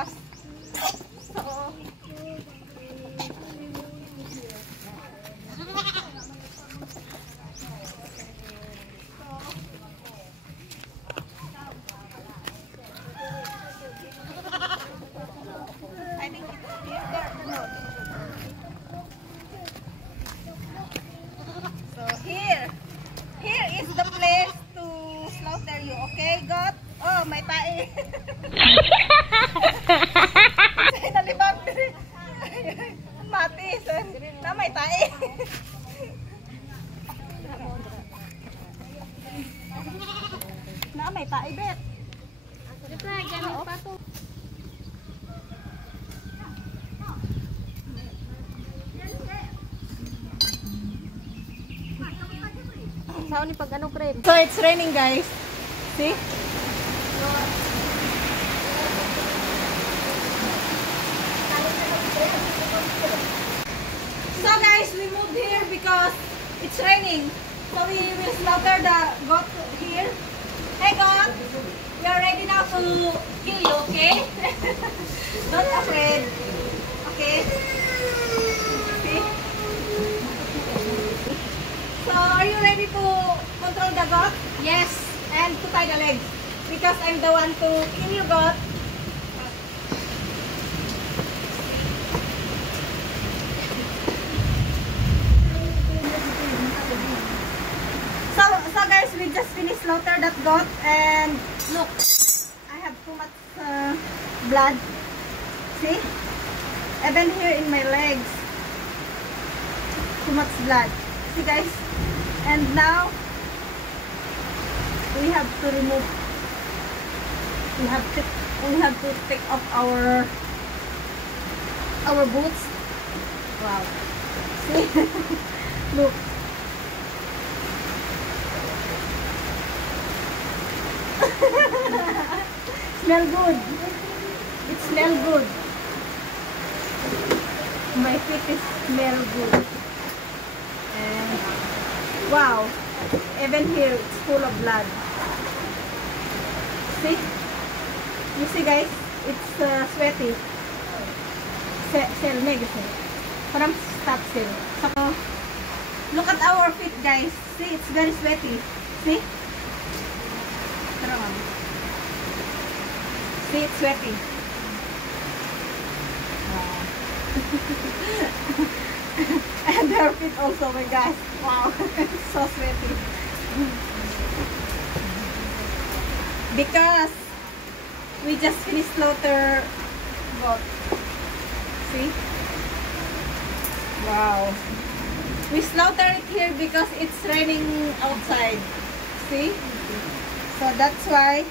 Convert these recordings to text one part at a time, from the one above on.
fast. So, I think it's here. No. So here is the place to slaughter you. Okay, got? Oh, may tae. Nalibang din. Matis. Na may tae. Na may tae, bet. Ito na, gamit pa to. Saan ni pag ano, cream? So it's raining, guys. See? So guys, we moved here because it's raining. So we will slaughter the goat here. Hey goat, we are ready now to kill you, okay? Don't afraid. Okay? See? So are you ready to control the goat? Yes. And to tie the legs. Because I'm the one to kill your goat. So guys, we just finished slaughter that goat, and look, I have too much blood. See? Even here in my legs, too much blood. See guys? And now we have to remove. We have to take off our boots. Wow. See? Look. Smell good. It smells good. My feet is smell good. And wow, even here it's full of blood. See? You see guys, it's sweaty. Cell medicine. Parang stop cell. So, look at our feet guys. See, it's very sweaty. See? See, it's sweaty. And their feet also, my gosh. Wow, it's so sweaty. Because we just finished slaughter goat. See? Wow. We slaughter it here because it's raining outside. See? So that's why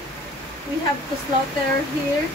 we have to slaughter here